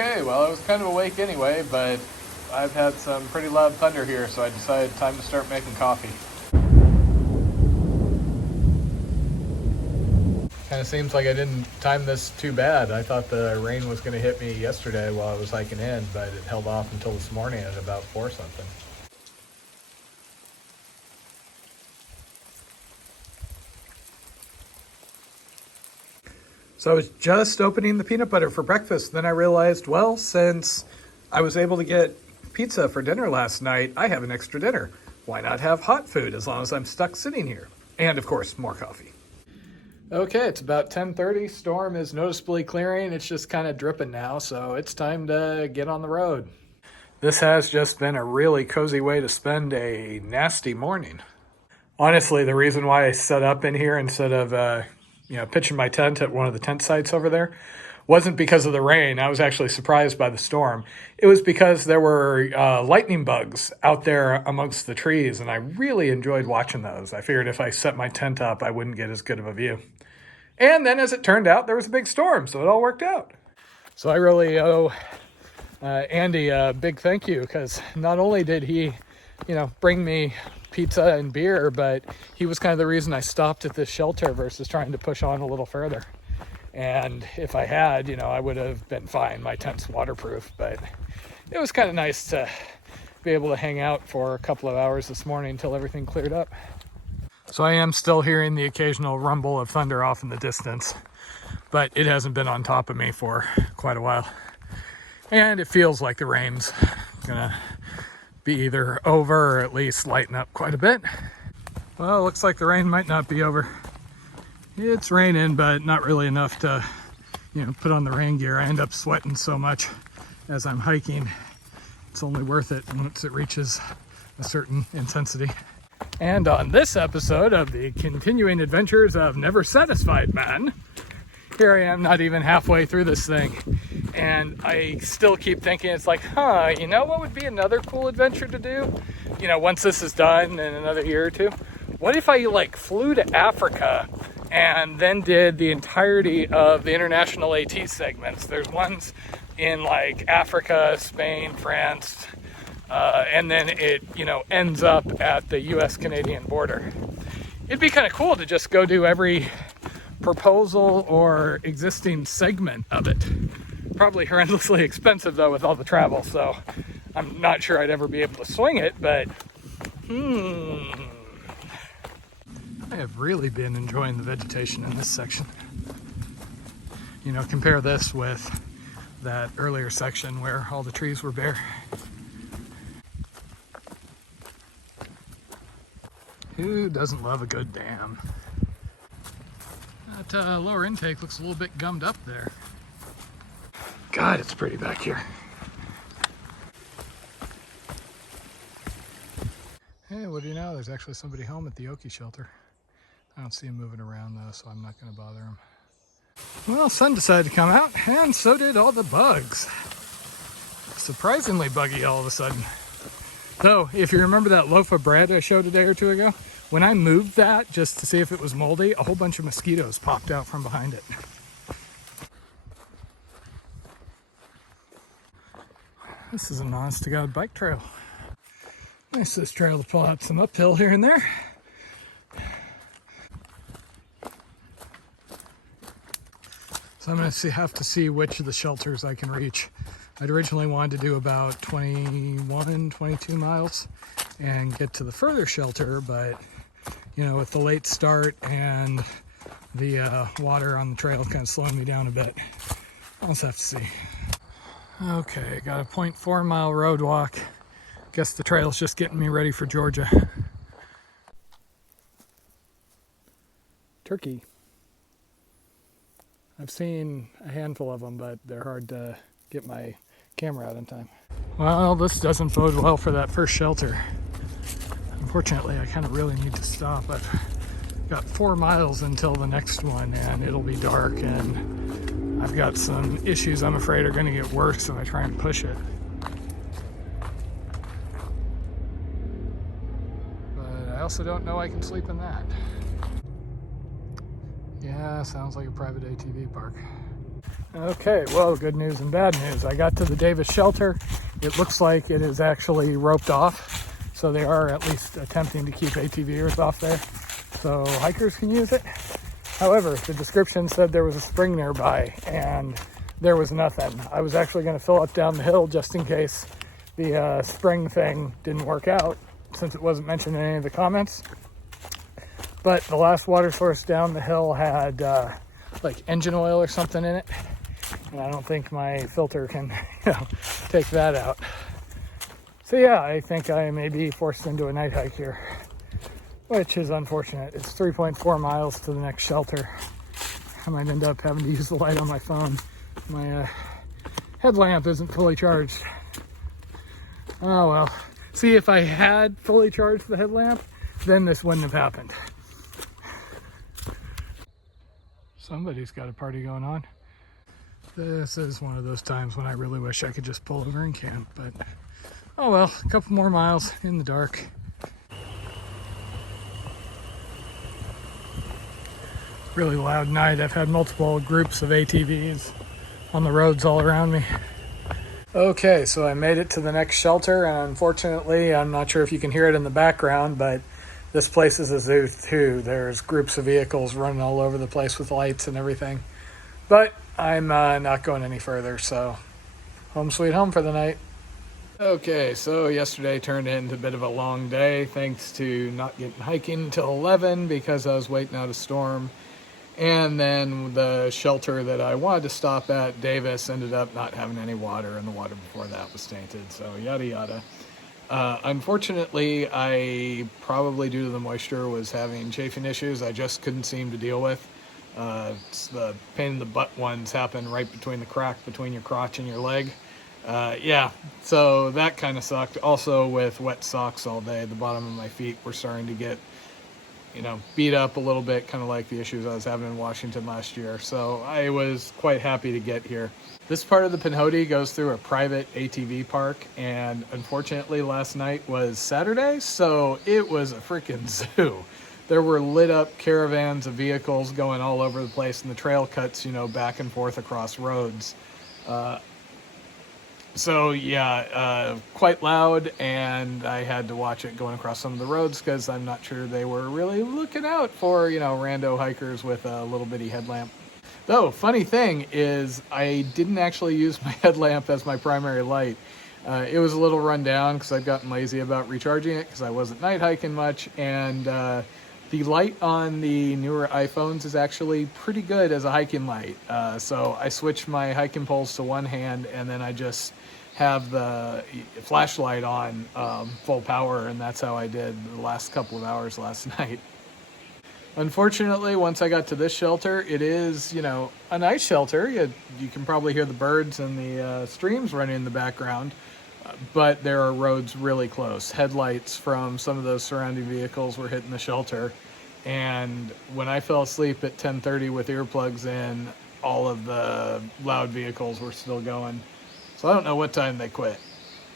Okay, well, I was kind of awake anyway, but I've had some pretty loud thunder here, so I decided time to start making coffee. Kind of seems like I didn't time this too bad. I thought the rain was going to hit me yesterday while I was hiking in, but it held off until this morning at about 4 something. So I was just opening the peanut butter for breakfast. Then I realized, well, since I was able to get pizza for dinner last night, I have an extra dinner. Why not have hot food as long as I'm stuck sitting here? And of course, more coffee. Okay, it's about 10:30. Storm is noticeably clearing. It's just kind of dripping now, so it's time to get on the road. This has just been a really cozy way to spend a nasty morning. Honestly, the reason why I set up in here instead of pitching my tent at one of the tent sites over there wasn't because of the rain. I was actually surprised by the storm. It was because there were lightning bugs out there amongst the trees, and I really enjoyed watching those. I figured if I set my tent up, I wouldn't get as good of a view. And then as it turned out, there was a big storm, so it all worked out. So I really owe Andy a big thank you, because not only did he, bring me pizza and beer, but he was kind of the reason I stopped at this shelter versus trying to push on a little further. And if I had, I would have been fine. My tent's waterproof, but it was kind of nice to be able to hang out for a couple of hours this morning until everything cleared up. So I am still hearing the occasional rumble of thunder off in the distance, but it hasn't been on top of me for quite a while. And it feels like the rain's gonna be either over or at least lighten up quite a bit. Well, it looks like the rain might not be over. It's raining, but not really enough to, put on the rain gear. I end up sweating so much as I'm hiking. It's only worth it once it reaches a certain intensity. And on this episode of the continuing adventures of Never Satisfied Man, here I am not even halfway through this thing. And I still keep thinking, it's like, what would be another cool adventure to do? Once this is done in another year or two. What if I flew to Africa and then did the entirety of the international AT segments? There's ones in Africa, Spain, France, and then it, ends up at the US-Canadian border. It'd be kind of cool to just go do every proposal or existing segment of it. Probably horrendously expensive though with all the travel, so I'm not sure I'd ever be able to swing it, but I have really been enjoying the vegetation in this section. Compare this with that earlier section where all the trees were bare. Who doesn't love a good dam? That lower intake looks a little bit gummed up there. God, it's pretty back here. Hey, what do you know? There's actually somebody home at the Okie shelter. I don't see him moving around though, so I'm not going to bother him. Well, sun decided to come out, and so did all the bugs. Surprisingly buggy all of a sudden. Though, if you remember that loaf of bread I showed a day or two ago, when I moved that just to see if it was moldy, a whole bunch of mosquitoes popped out from behind it. This is an honest to God bike trail. Nice this trail to pull out some uphill here and there. So I'm going to have to see which of the shelters I can reach. I'd originally wanted to do about 21, 22 miles and get to the further shelter, but with the late start and the water on the trail kind of slowing me down a bit. I'll just have to see. Okay, got a 0.4 mile road walk. Guess the trail's just getting me ready for Georgia. Turkey. I've seen a handful of them, but they're hard to get my camera out in time. Well, this doesn't bode well for that first shelter. Unfortunately, I kind of really need to stop. I've got 4 miles until the next one, and it'll be dark, and I've got some issues I'm afraid are going to get worse if I try and push it. But I also don't know I can sleep in that. Yeah, sounds like a private ATV park. Okay, well, good news and bad news. I got to the Davis shelter. It looks like it is actually roped off, so they are at least attempting to keep ATVers off there, so hikers can use it. However, the description said there was a spring nearby, and there was nothing. I was actually going to fill up down the hill just in case the spring thing didn't work out, since it wasn't mentioned in any of the comments. But the last water source down the hill had like engine oil or something in it, and I don't think my filter can take that out. So yeah, I think I may be forced into a night hike here, which is unfortunate. It's 3.4 miles to the next shelter. I might end up having to use the light on my phone. My headlamp isn't fully charged. Oh well. See, if I had fully charged the headlamp, then this wouldn't have happened. Somebody's got a party going on. This is one of those times when I really wish I could just pull over and camp, but oh well, a couple more miles in the dark. Really loud night. I've had multiple groups of ATVs on the roads all around me. Okay, so I made it to the next shelter, and unfortunately, I'm not sure if you can hear it in the background, but this place is a zoo too. There's groups of vehicles running all over the place with lights and everything. But I'm not going any further, so home sweet home for the night. Okay, so yesterday turned into a bit of a long day thanks to not getting hiking until 11 because I was waiting out a storm. And then the shelter that I wanted to stop at, Davis, ended up not having any water, and the water before that was tainted, so yada yada. Unfortunately, I probably, due to the moisture, was having chafing issues I just couldn't seem to deal with. It's the pain in the butt ones happen right between the crack between your crotch and your leg. Yeah, so that kind of sucked. Also, with wet socks all day, the bottom of my feet were starting to get, beat up a little bit, kind of like the issues I was having in Washington last year. So I was quite happy to get here. This part of the Pinhoti goes through a private ATV park, and unfortunately last night was Saturday, so it was a freaking zoo. There were lit up caravans of vehicles going all over the place, and the trail cuts, back and forth across roads. So yeah, quite loud, and I had to watch it going across some of the roads because I'm not sure they were really looking out for, rando hikers with a little bitty headlamp. Though, funny thing is, I didn't actually use my headlamp as my primary light. It was a little run down because I'd gotten lazy about recharging it because I wasn't night hiking much, and the light on the newer iPhones is actually pretty good as a hiking light. So I switched my hiking poles to one hand, and then I just have the flashlight on full power, and that's how I did the last couple of hours last night. Unfortunately, once I got to this shelter, it is, a nice shelter. You can probably hear the birds and the streams running in the background, but there are roads really close. Headlights from some of those surrounding vehicles were hitting the shelter, and when I fell asleep at 10:30 with earplugs in, all of the loud vehicles were still going. So I don't know what time they quit.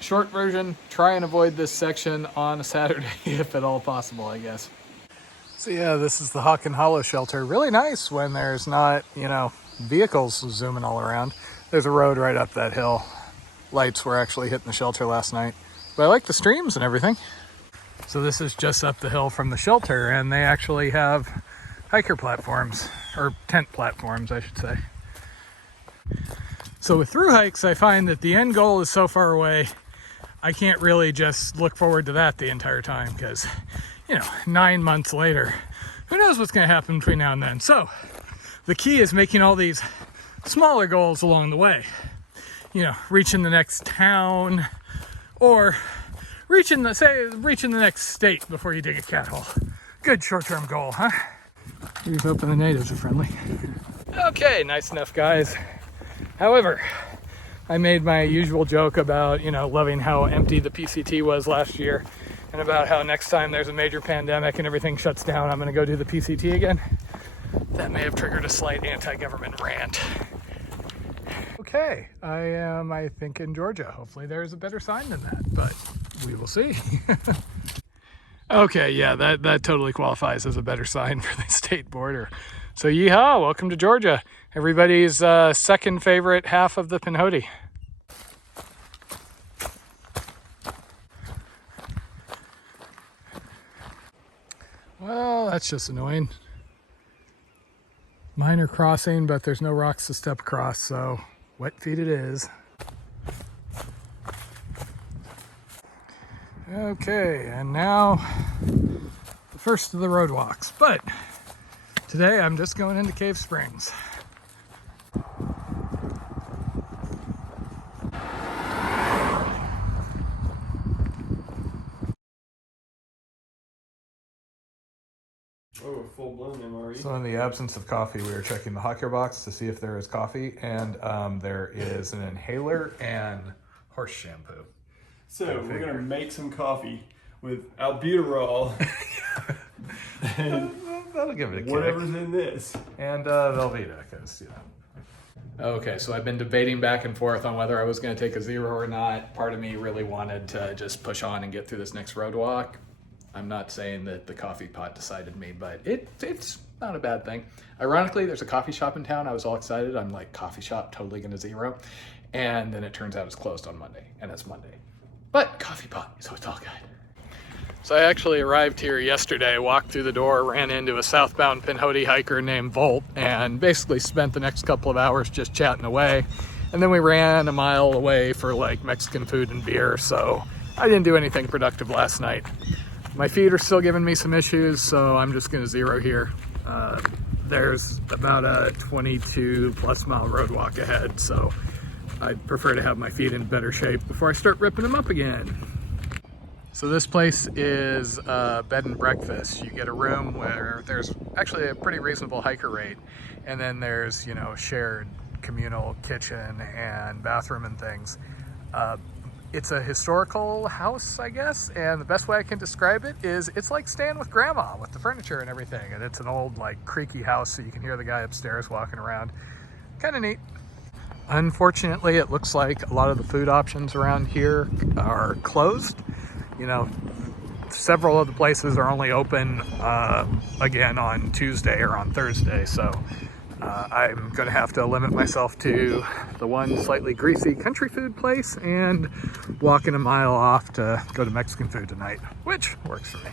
Short version, try and avoid this section on a Saturday if at all possible, I guess. So yeah, this is the Hawk and Hollow shelter. Really nice when there's not, vehicles zooming all around. There's a road right up that hill. Lights were actually hitting the shelter last night. But I like the streams and everything. So this is just up the hill from the shelter, and they actually have hiker platforms, or tent platforms, I should say. So with through hikes, I find that the end goal is so far away, I can't really just look forward to that the entire time because, 9 months later, who knows what's going to happen between now and then. So the key is making all these smaller goals along the way. Reaching the next town, or reaching the next state before you dig a cat hole. Good short-term goal, huh? Here's hoping the natives are friendly. Okay, nice enough, guys. However, I made my usual joke about, loving how empty the PCT was last year, and about how next time there's a major pandemic and everything shuts down, I'm going to go do the PCT again. That may have triggered a slight anti-government rant. Okay, I am, I think, in Georgia. Hopefully there's a better sign than that, but we will see. Okay, yeah, that totally qualifies as a better sign for the state border. So yeehaw, welcome to Georgia. Everybody's second favorite half of the Pinhoti. Well, that's just annoying. Minor crossing, but there's no rocks to step across, so wet feet it is. Okay, and now the first of the road walks, but today I'm just going into Cave Springs. Oh, full-blown MRE. So in the absence of coffee, we were checking the hot care box to see if there is coffee, and there is an inhaler and horse shampoo. So we're gonna make some coffee with albuterol. That'll give it a kick. Whatever's in this. And Velveeta, because, you know. Okay, so I've been debating back and forth on whether I was going to take a zero or not. Part of me really wanted to just push on and get through this next road walk. I'm not saying that the coffee pot decided me, but it's not a bad thing. Ironically, there's a coffee shop in town. I was all excited. I'm like, coffee shop, totally going to zero. And then it turns out it's closed on Monday, and it's Monday. But coffee pot, so it's all good. So I actually arrived here yesterday, walked through the door, ran into a southbound Pinhoti hiker named Volt, and basically spent the next couple of hours just chatting away. And then we ran a mile away for like Mexican food and beer, so I didn't do anything productive last night. My feet are still giving me some issues, so I'm just gonna zero here. There's about a 22 plus mile road walk ahead, so I'd prefer to have my feet in better shape before I start ripping them up again. So this place is a bed and breakfast. You get a room where there's actually a pretty reasonable hiker rate, and then there's, you know, shared communal kitchen and bathroom and things. It's a historical house, I guess, and the best way I can describe it is it's like staying with grandma with the furniture and everything, and it's an old, like, creaky house, so you can hear the guy upstairs walking around. Kind of neat. Unfortunately, it looks like a lot of the food options around here are closed. You know, several of the places are only open again on Tuesday or on Thursday, so I'm going to have to limit myself to the one slightly greasy country food place and walking a mile off to go to Mexican food tonight, which works for me.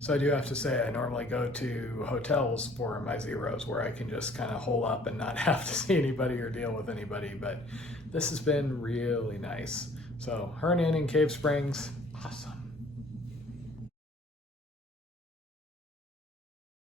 So I do have to say, I normally go to hotels for my zeros where I can just kind of hole up and not have to see anybody or deal with anybody, but this has been really nice. So Hernan in Cave Springs, awesome.